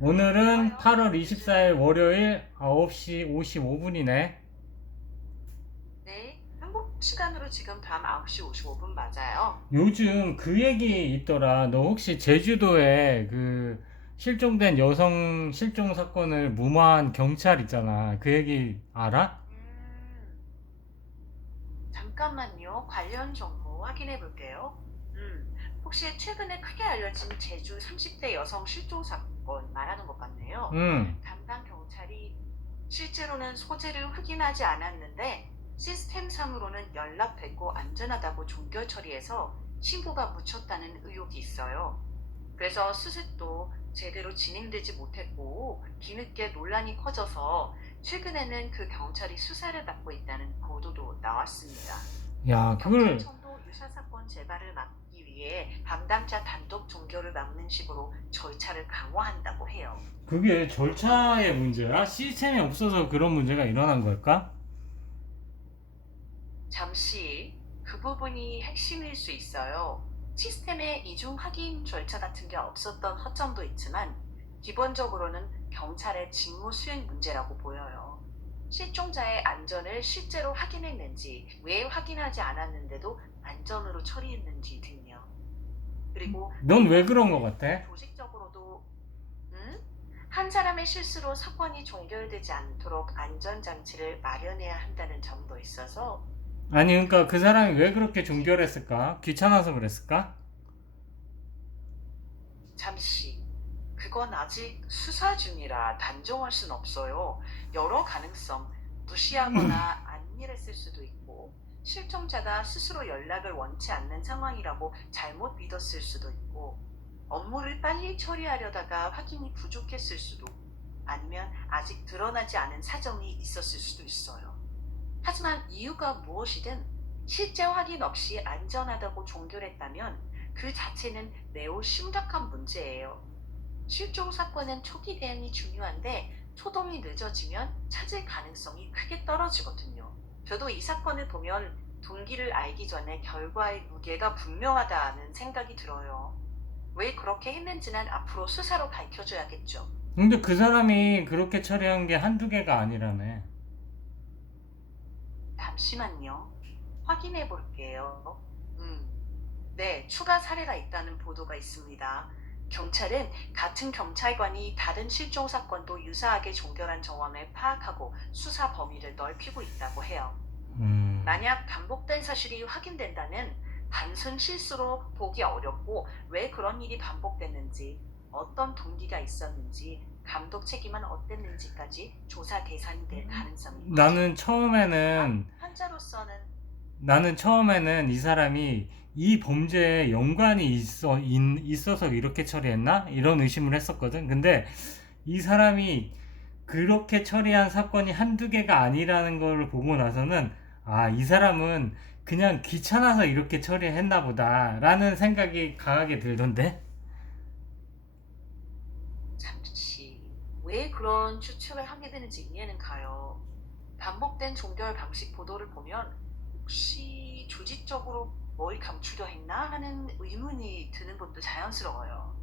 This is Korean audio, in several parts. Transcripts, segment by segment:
오늘은 8월 24일 월요일 9시 55분이네. 네, 한국 시간으로 지금 밤 9시 55분 맞아요. 요즘 그 얘기 있더라. 너 혹시 제주도에 그 실종된 여성 실종 사건을 무마한 경찰 있잖아. 그 얘기 알아? 음, 잠깐만요. 관련 정보 확인해 볼게요. 혹시 최근에 크게 알려진 제주 30대 여성 실종 사건 말하는 것 같네요. 응. 담당 경찰이 실제로는 소재를 확인하지 않았는데 시스템상으로는 연락됐고 안전하다고 종결 처리해서 신고가 묻혔다는 의혹이 있어요. 그래서 수습도 제대로 진행되지 못했고 뒤늦게 논란이 커져서 최근에는 그 경찰이 수사를 받고 있다는 보도도 나왔습니다. 야, 그걸 경찰청도 유사 사건 재발을 막기 위해 담당자 단독 종결을 막는 식으로 절차를 강화한다고 해요. 그게 절차의 문제야? 시스템이 없어서 그런 문제가 일어난 걸까? 잠시 그 부분이 핵심일 수 있어요. 시스템에 이중 확인 절차 같은 게 없었던 허점도 있지만 기본적으로는 경찰의 직무 수행 문제라고 보여요. 실종자의 안전을 실제로 확인했는지, 왜 확인하지 않았는데도 안전으로 처리했는지 등요. 그리고 넌 왜 그런 거 이번에는 같아? 조직적으로도 음? 한 사람의 실수로 사건이 종결되지 않도록 안전장치를 마련해야 한다는 점도 있어서 아니, 그러니까 그 사람이 왜 그렇게 조직 종결했을까? 귀찮아서 그랬을까? 잠시 그건 아직 수사 중이라 단정할 순 없어요. 여러 가능성 무시하거나 안일했을 수도 있고 실종자가 스스로 연락을 원치 않는 상황이라고 잘못 믿었을 수도 있고 업무를 빨리 처리하려다가 확인이 부족했을 수도 아니면 아직 드러나지 않은 사정이 있었을 수도 있어요. 하지만 이유가 무엇이든 실제 확인 없이 안전하다고 종결했다면 그 자체는 매우 심각한 문제예요. 실종 사건은 초기 대응이 중요한데 초동이 늦어지면 찾을 가능성이 크게 떨어지거든요. 저도 이 사건을 보면 동기를 알기 전에 결과의 무게가 분명하다는 생각이 들어요. 왜 그렇게 했는지는 앞으로 수사로 밝혀줘야겠죠. 근데 그 사람이 그렇게 처리한 게 한두 개가 아니라며. 잠시만요. 확인해 볼게요. 네, 추가 사례가 있다는 보도가 있습니다. 경찰은 같은 경찰관이 다른 실종 사건도 유사하게 종결한 정황을 파악하고 수사 범위를 넓히고 있다고 해요. 음. 만약 반복된 사실이 확인된다면 단순 실수로 보기 어렵고 왜 그런 일이 반복됐는지, 어떤 동기가 있었는지, 감독 책임은 어땠는지까지 조사 대상이 될 가능성이 나는 커져요. 다만 처음에는 환자로서는 나는 처음에는 이 사람이 이 범죄에 연관이 있어서 이렇게 처리했나? 이런 의심을 했었거든. 근데 이 사람이 그렇게 처리한 사건이 한두 개가 아니라는 걸 보고 나서는 아, 이 사람은 그냥 귀찮아서 이렇게 처리했나 보다라는 생각이 강하게 들던데. 잠시 왜 그런 추측을 하게 되는지 이해는 가요. 반복된 종결 방식 보도를 보면 혹시 조직적으로 뭘 감추려 했나 하는 의문이 드는 것도 자연스러워요.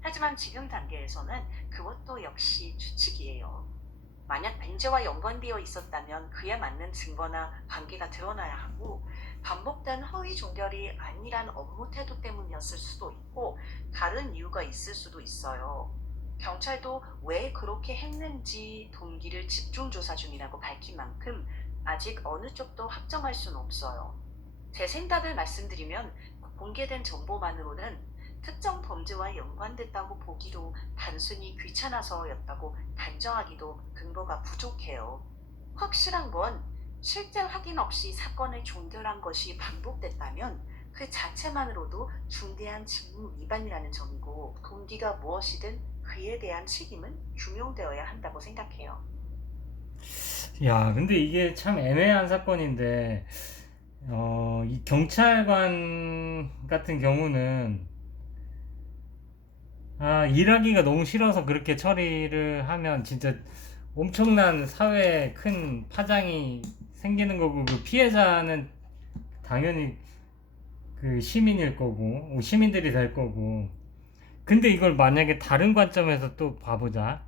하지만 지금 단계에서는 그것도 역시 추측이에요. 만약 벤제와 연관되어 있었다면 그에 맞는 증거나 관계가 드러나야 하고 반복된 허위 종결이 안일한 업무 태도 때문이었을 수도 있고 다른 이유가 있을 수도 있어요. 경찰도 왜 그렇게 했는지 동기를 집중 조사 중이라고 밝힌 만큼 아직 어느 쪽도 확정할 수는 없어요. 제 생각을 말씀드리면 공개된 정보만으로는 특정 범죄와 연관됐다고 보기도 단순히 귀찮아서였다고 단정하기도 근거가 부족해요. 확실한 건 실제 확인 없이 사건을 종결한 것이 반복됐다면 그 자체만으로도 중대한 직무 위반이라는 점이고 동기가 무엇이든 그에 대한 책임은 규명되어야 한다고 생각해요. 야, 근데 이게 참 애매한 사건인데, 이 경찰관 같은 경우는 아, 일하기가 너무 싫어서 그렇게 처리를 하면 진짜 엄청난 사회에 큰 파장이 생기는 거고, 그 피해자는 당연히 그 시민일 거고, 시민들이 될 거고, 근데 이걸 만약에 다른 관점에서 또 봐보자.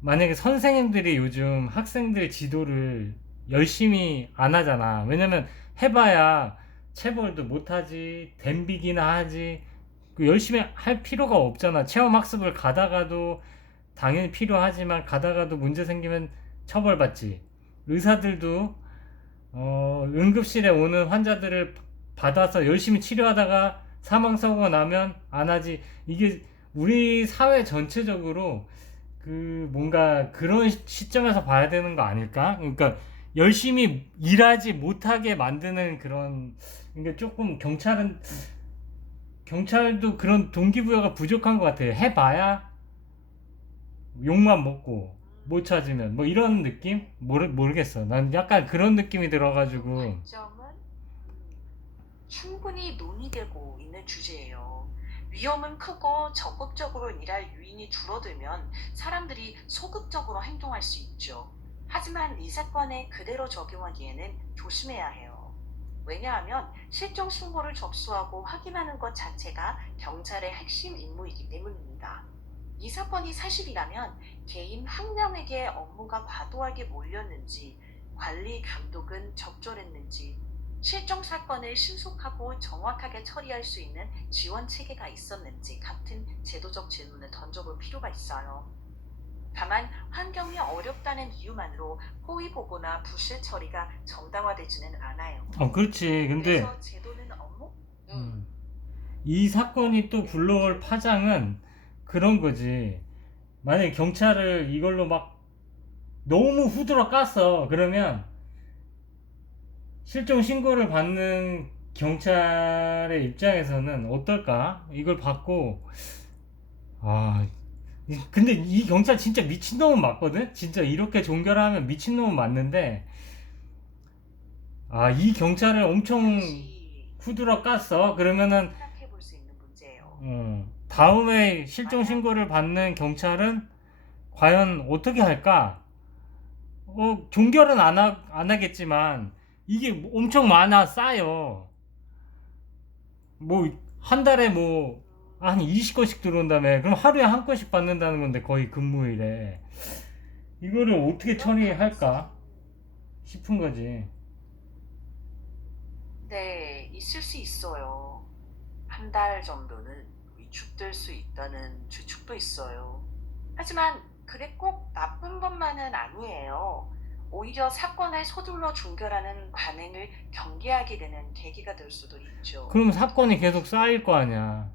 만약에 선생님들이 요즘 학생들 지도를 열심히 안 하잖아. 왜냐면 해봐야 체벌도 못하지, 댐비기나 하지. 열심히 할 필요가 없잖아. 체험학습을 가다가도 당연히 필요하지만 가다가도 문제 생기면 처벌받지. 의사들도 응급실에 오는 환자들을 받아서 열심히 치료하다가 사망사고가 나면 안 하지. 이게 우리 사회 전체적으로 뭔가 그런 시점에서 봐야 되는 거 아닐까? 그러니까 열심히 일하지 못하게 만드는 그런. 그러니까 조금 경찰도 그런 동기부여가 부족한 것 같아요. 해봐야 욕만 먹고 못 찾으면 뭐 이런 느낌? 모르겠어. 난 약간 그런 느낌이 들어가지고. 관점은 충분히 논의되고 있는 주제예요. 위험은 크고 적극적으로 일할 유인이 줄어들면 사람들이 소극적으로 행동할 수 있죠. 하지만 이 사건에 그대로 적용하기에는 조심해야 해요. 왜냐하면 실종 신고를 접수하고 확인하는 것 자체가 경찰의 핵심 임무이기 때문입니다. 이 사건이 사실이라면 개인 한 명에게 업무가 과도하게 몰렸는지, 관리 감독은 적절했는지, 실종 사건을 신속하고 정확하게 처리할 수 있는 지원 체계가 있었는지 같은 제도적 질문을 던져볼 필요가 있어요. 다만 환경이 어렵다는 이유만으로 호의 보고나 부실 처리가 정당화되지는 않아요. 그렇지. 근데 그래서 제도는 업무? 음, 이 사건이 또 불러올 파장은 그런 거지. 만약에 경찰을 이걸로 막 너무 후드러 깠어. 그러면 실종 신고를 받는 경찰의 입장에서는 어떨까? 이걸 받고, 아, 근데 이 경찰 진짜 미친놈은 맞거든? 진짜 이렇게 종결하면 미친놈은 맞는데, 이 경찰을 엄청 잠시 후드러 깠어. 그러면은, 생각해 볼 수 있는 문제예요. 다음에 실종 만약 신고를 받는 경찰은 과연 어떻게 할까? 종결은 안 하겠지만, 이게 엄청 많아, 쌓여. 뭐, 한 달에 뭐, 한 20건씩 들어온다며. 그럼 하루에 한 건씩 받는다는 건데, 거의 근무일에. 이거를 어떻게 그런 처리할까 가능성이 싶은 거지. 네, 있을 수 있어요. 한 달 정도는 위축될 수 있다는 추측도 있어요. 하지만 그게 꼭 나쁜 것만은 아니에요. 오히려 사건을 서둘러 종결하는 관행을 경계하게 되는 계기가 될 수도 있죠. 그럼 사건이 계속 쌓일 거 아니야.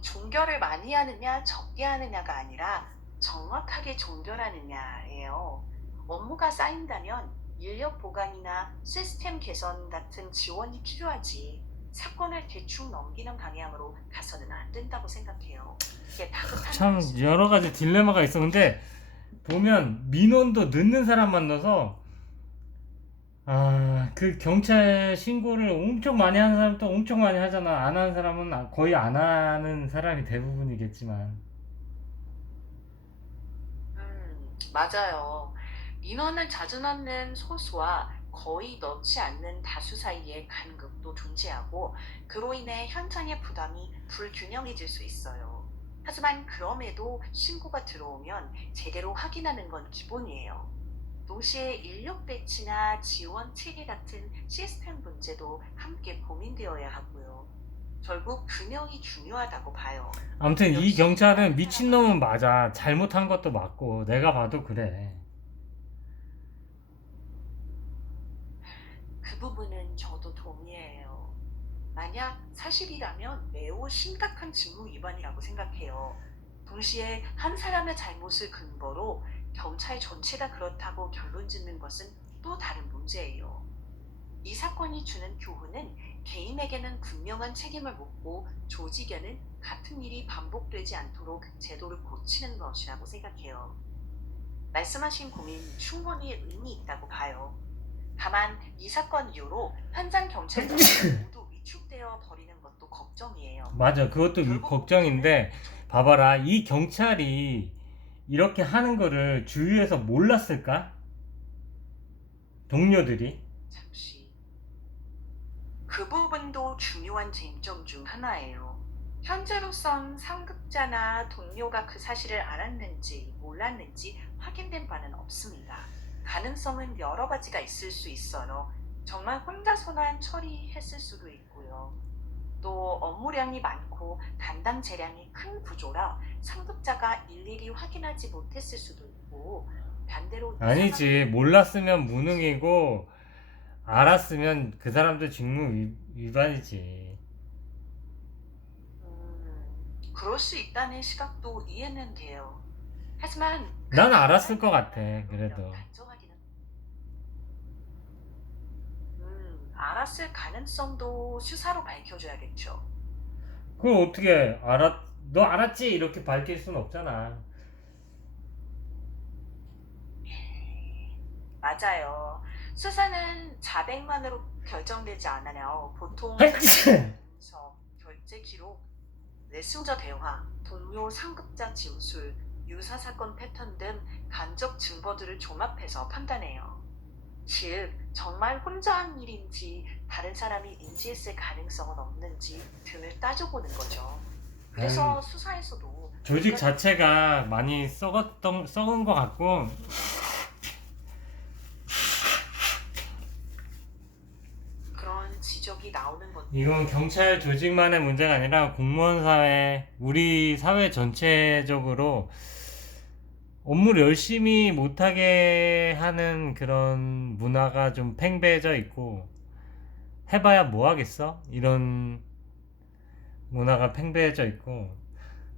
종결을 많이 하느냐, 적게 하느냐가 아니라 정확하게 종결하느냐예요. 업무가 쌓인다면 인력 보강이나 시스템 개선 같은 지원이 필요하지. 사건을 대충 넘기는 방향으로 가서는 안 된다고 생각해요. 이게 다급한 참, 거였어요. 여러 가지 딜레마가 있어. 근데, 보면, 민원도 늦는 사람 만나서, 그 경찰 신고를 엄청 많이 하는 사람도 엄청 많이 하잖아. 안 하는 사람은 거의 안 하는 사람이 대부분이겠지만. 맞아요. 인원을 자주 넣는 소수와 거의 넣지 않는 다수 사이의 간극도 존재하고 그로 인해 현장의 부담이 불균형해질 수 있어요. 하지만 그럼에도 신고가 들어오면 제대로 확인하는 건 기본이에요. 동시에 인력 배치나 지원 체계 같은 시스템 문제도 함께 고민되어야 하고요. 결국 균형이 중요하다고 봐요. 아무튼 이 역시 한 경찰은 사람은 미친놈은 맞아. 잘못한 것도 맞고. 내가 봐도 그래. 그 부분은 저도 동의해요. 만약 사실이라면 매우 심각한 직무 위반이라고 생각해요. 동시에 한 사람의 잘못을 근거로 경찰 전체가 그렇다고 결론 짓는 것은 또 다른 문제예요. 이 사건이 주는 교훈은 개인에게는 분명한 책임을 묻고 조직에는 같은 일이 반복되지 않도록 제도를 고치는 것이라고 생각해요. 말씀하신 고민 충분히 의미 있다고 봐요. 다만 이 사건 이후로 현장 경찰들이 모두 위축되어 버리는 것도 걱정이에요. 맞아. 그것도 결국 걱정인데, 문제는 봐봐라. 이 경찰이 이렇게 하는 거를 주위에서 몰랐을까? 동료들이. 잠시 그 부분도 중요한 쟁점 중 하나예요. 현재로선 상급자나 동료가 그 사실을 알았는지 몰랐는지 확인된 바는 없습니다. 가능성은 여러 가지가 있을 수 있어요. 정말 혼자서만 처리했을 수도 있고요. 또 업무량이 많고 담당 재량이 큰 구조라 상급자가 일일이 확인하지 못했을 수도 있고, 반대로 아니지. 몰랐으면 무능이고 알았으면 그 사람도 직무 위반이지. 그럴 수 있다는 시각도 이해는 돼요. 하지만 난 알았을 것 같아. 그래도. 알았을 가능성도 수사로 밝혀줘야겠죠. 그걸 어떻게 너 알았지? 이렇게 밝힐 순 없잖아. 맞아요. 수사는 자백만으로 결정되지 않아요. 보통 서 결제 기록, 메신저 대화, 동료 상급자 진술, 유사 사건 패턴 등 간접 증거들을 종합해서 판단해요. 즉, 정말 혼자 한 일인지 다른 사람이 인지했을 가능성은 없는지 등을 따져보는 거죠. 그래서 수사에서도 조직 자체가 많이 썩은 것 같고, 그런 지적이 나오는 건데, 이건 경찰 조직만의 문제가 아니라 공무원 사회, 우리 사회 전체적으로 업무를 열심히 못하게 하는 그런 문화가 좀 팽배해져 있고, 해봐야 뭐 하겠어? 이런 문화가 팽배해져 있고,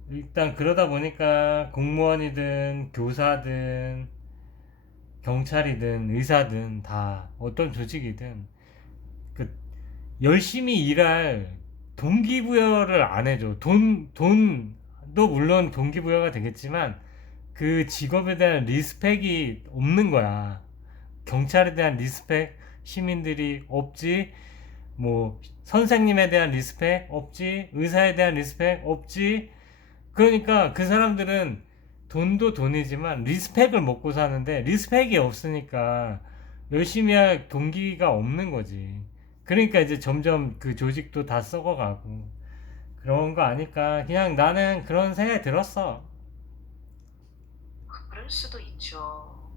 일단 그러다 보니까 공무원이든 교사든 경찰이든 의사든 다 어떤 조직이든 그 열심히 일할 동기부여를 안 해줘. 돈도 물론 동기부여가 되겠지만 그 직업에 대한 리스펙이 없는 거야. 경찰에 대한 리스펙 시민들이 없지. 뭐 선생님에 대한 리스펙 없지. 의사에 대한 리스펙 없지. 그러니까 그 사람들은 돈도 돈이지만 리스펙을 먹고 사는데 리스펙이 없으니까 열심히 할 동기가 없는 거지. 그러니까 이제 점점 그 조직도 다 썩어가고 그런 거 아닐까. 그냥 나는 그런 생각이 들었어. 그럴 수도 있죠.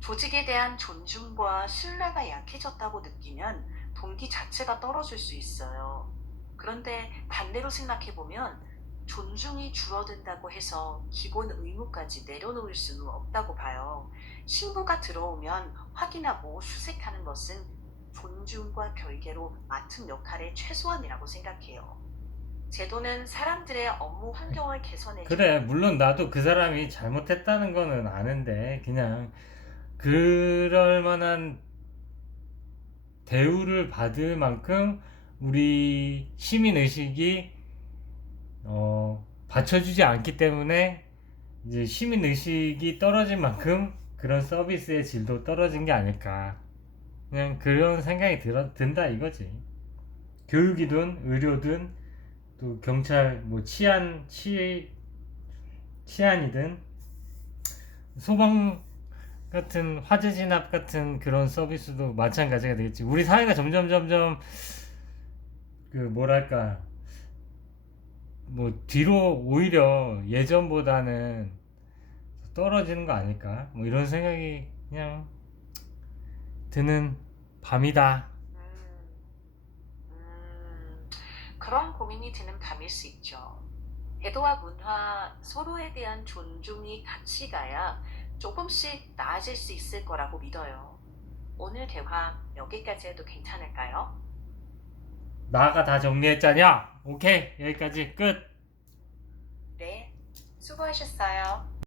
조직에 대한 존중과 신뢰가 약해졌다고 느끼면 동기 자체가 떨어질 수 있어요. 그런데 반대로 생각해보면 존중이 줄어든다고 해서 기본 의무까지 내려놓을 수는 없다고 봐요. 신고가 들어오면 확인하고 수색하는 것은 존중과 별개로 맡은 역할의 최소한이라고 생각해요. 제도는 사람들의 업무 환경을 개선해 그래, 물론 나도 그 사람이 잘못했다는 거는 아는데 그냥 그럴 만한 대우를 받을 만큼 우리 시민 의식이 받쳐주지 않기 때문에 이제 시민 의식이 떨어진 만큼 그런 서비스의 질도 떨어진 게 아닐까. 그냥 그런 생각이 든다 이거지. 교육이든 의료든 또 경찰 뭐 치안이든 소방 같은 화재 진압 같은 그런 서비스도 마찬가지가 되겠지. 우리 사회가 점점 그 뭐랄까 뭐 뒤로 오히려 예전보다는 떨어지는 거 아닐까? 뭐 이런 생각이 그냥 드는 밤이다. 그런 고민이 드는 밤일 수 있죠. 제도와 문화, 서로에 대한 존중이 같이 가야 조금씩 나아질 수 있을 거라고 믿어요. 오늘 대화 여기까지 해도 괜찮을까요? 나가 다 정리했자냐? 오케이, 여기까지 끝. 네, 수고하셨어요.